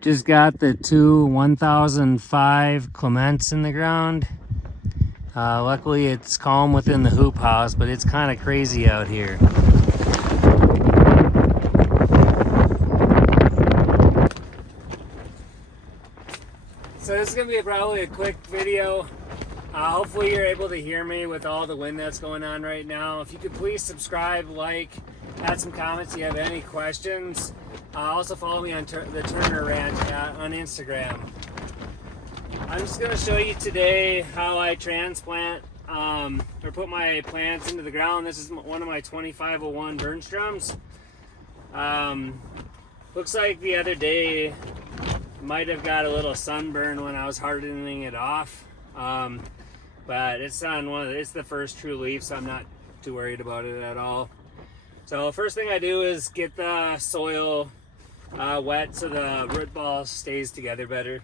Just got the two 1005 Clementz in the ground. Luckily it's calm within the hoop house, but it's kind of crazy out here. So this is going to be probably a quick video. Hopefully you're able to hear me with all the wind that's going on right now. If you could please subscribe, like, add some comments if you have any questions. Also follow me on the Turner Ranch on Instagram. I'm just going to show you today how I transplant or put my plants into the ground. This is one of my 2501 Bernstroms. Looks like the other day might have got a little sunburn when I was hardening it off. But it's on it's the first true leaf, so I'm not too worried about it at all. So first thing I do is get the soil wet so the root ball stays together better.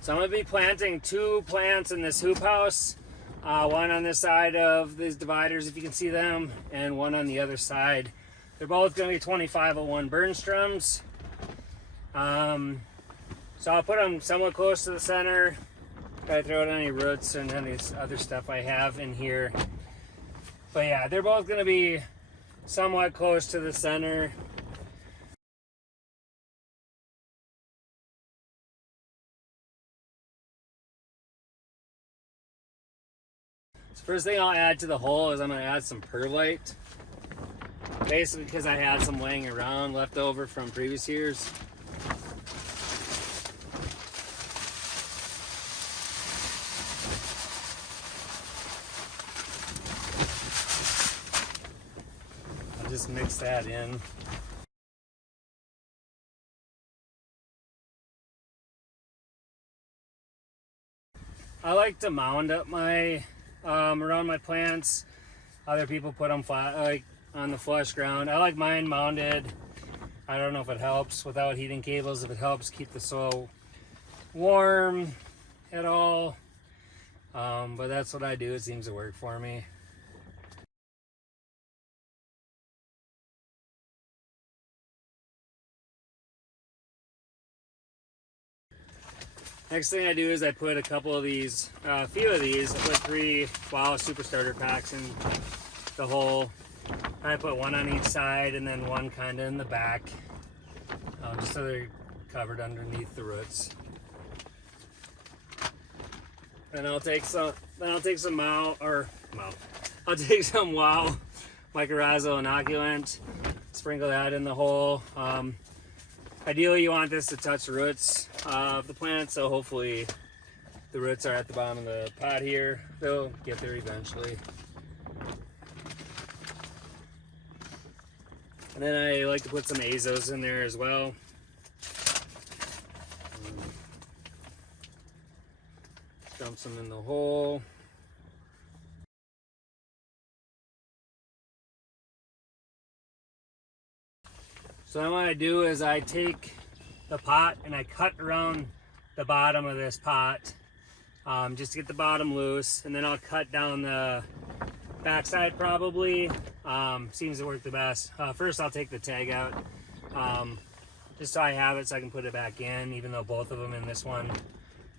So I'm going to be planting two plants in this hoop house. One on this side of these dividers, if you can see them, and one on the other side. They're both going to be 2501 Bernstroms. So I'll put them somewhat close to the center. Try to throw out any roots and any other stuff I have in here. But yeah, they're both going to be somewhat close to the center. So first thing I'll add to the hole is I'm going to add some perlite. Basically because I had some laying around left over from previous years. I'll just mix that in. I like to mound up my around my plants. Other people put them flat, like on the flush ground. I like mine mounded. I don't know if it helps without heating cables, if it helps keep the soil warm at all. But that's what I do. It seems to work for me. Next thing I do is I put a couple of these, a few of these. I put 3 Wow Super Starter packs in the hole. I put one on each side and then one kind of in the back, just so they're covered underneath the roots. And I'll take some. I'll take some Wow mycorrhizal inoculant. Sprinkle that in the hole. Ideally, you want this to touch the roots of the plant, so hopefully the roots are at the bottom of the pot here. They'll get there eventually. And then I like to put some azos in there as well. Dump some in the hole. So then what I do is I take the pot and I cut around the bottom of this pot just to get the bottom loose, and then I'll cut down the backside probably. Seems to work the best. First I'll take the tag out just so I have it so I can put it back in, even though both of them in this one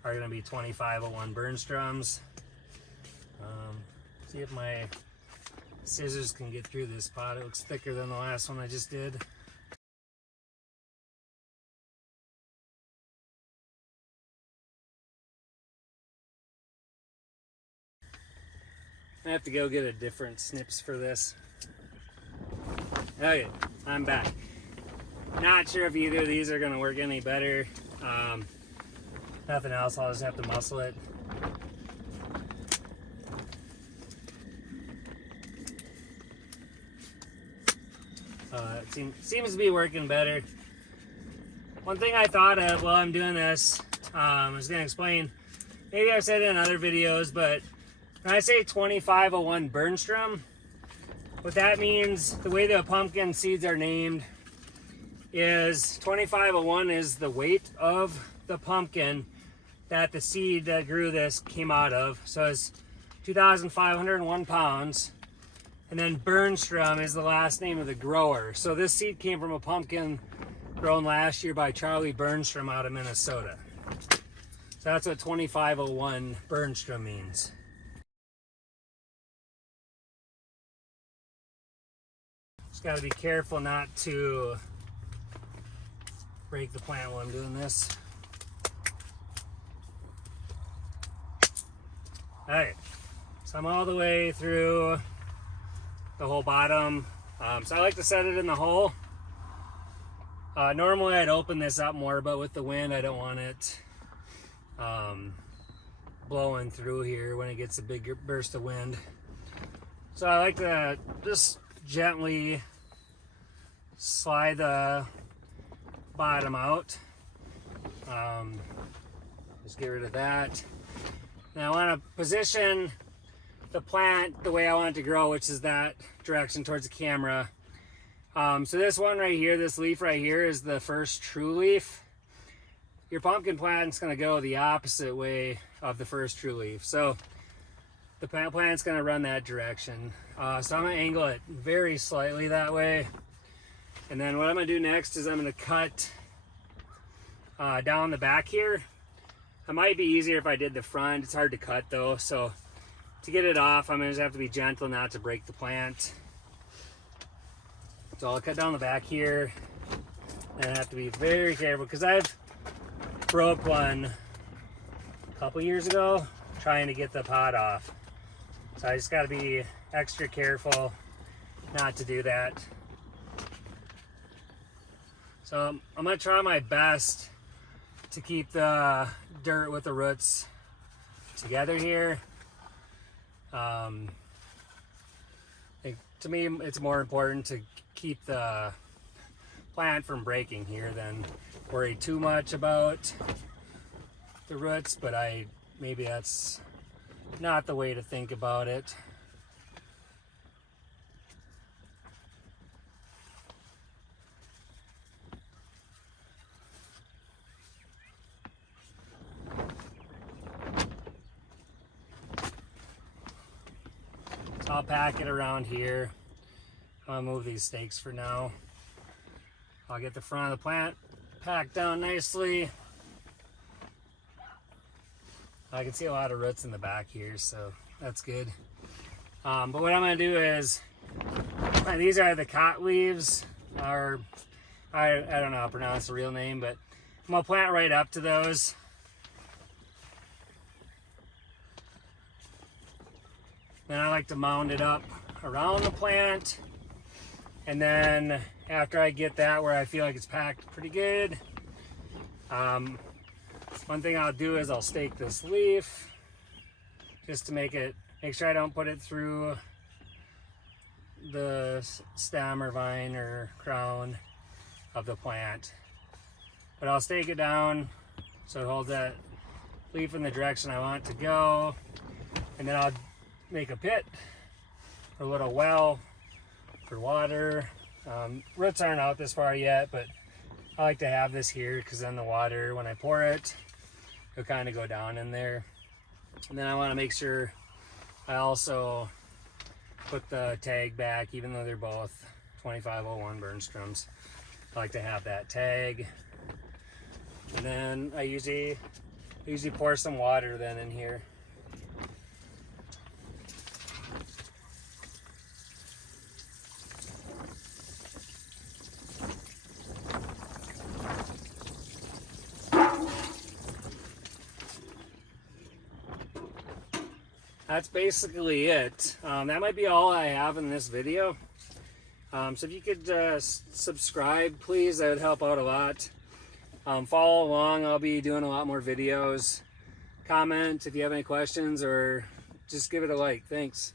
are going to be 2501 Bernstroms. See if my scissors can get through this pot. It looks thicker than the last one I just did. I have to go get a different snips for this. Okay, I'm back. Not sure if either of these are going to work any better. Nothing else, I'll just have to muscle it. It seems to be working better. One thing I thought of while I'm doing this, I was going to explain, maybe I've said it in other videos, but when I say 2501 Bernstrom, what that means, the way the pumpkin seeds are named, is 2501 is the weight of the pumpkin that the seed that grew this came out of. So it's 2,501 pounds. And then Bernstrom is the last name of the grower. So this seed came from a pumpkin grown last year by Charlie Bernstrom out of Minnesota. So that's what 2501 Bernstrom means. Just got to be careful not to break the plant while I'm doing this. Alright, so I'm all the way through the whole bottom. So I like to set it in the hole. Normally I'd open this up more, but with the wind I don't want it blowing through here when it gets a big burst of wind. So I like to just gently slide the bottom out. Just get rid of that. Now I want to position the plant the way I want it to grow, which is that direction towards the camera. So this one right here, this leaf right here is the first true leaf. Your pumpkin plant's going to go the opposite way of the first true leaf. So the plant's going to run that direction. So I'm going to angle it very slightly that way. And then what I'm going to do next is I'm going to cut down the back here. It might be easier if I did the front. It's hard to cut though. So to get it off, I'm going to just have to be gentle not to break the plant. So I'll cut down the back here. And I have to be very careful because I've broke one a couple years ago trying to get the pot off. So I just got to be extra careful not to do that. So I'm going to try my best to keep the dirt with the roots together here. I think to me it's more important to keep the plant from breaking here than worry too much about the roots, but maybe that's not the way to think about it. So I'll pack it around here. I'll move these stakes for now. I'll get the front of the plant packed down nicely. I can see a lot of roots in the back here, so that's good. But what I'm going to do is, these are the cot leaves, or I don't know how to pronounce the real name, but I'm going to plant right up to those. Then I like to mound it up around the plant. And then after I get that where I feel like it's packed pretty good, one thing I'll do is I'll stake this leaf just to make sure I don't put it through the stem or vine or crown of the plant. But I'll stake it down so it holds that leaf in the direction I want it to go. And then I'll make a pit or a little well for water. Roots aren't out this far yet, but I like to have this here because then the water, when I pour it, it'll kind of go down in there. And then I want to make sure I also put the tag back, even though they're both 2501 Bernstroms. I like to have that tag. And then I usually pour some water then in here. That's basically it. That might be all I have in this video. So if you could subscribe, please, that would help out a lot. Follow along. I'll be doing a lot more videos. Comment if you have any questions, or just give it a like. Thanks.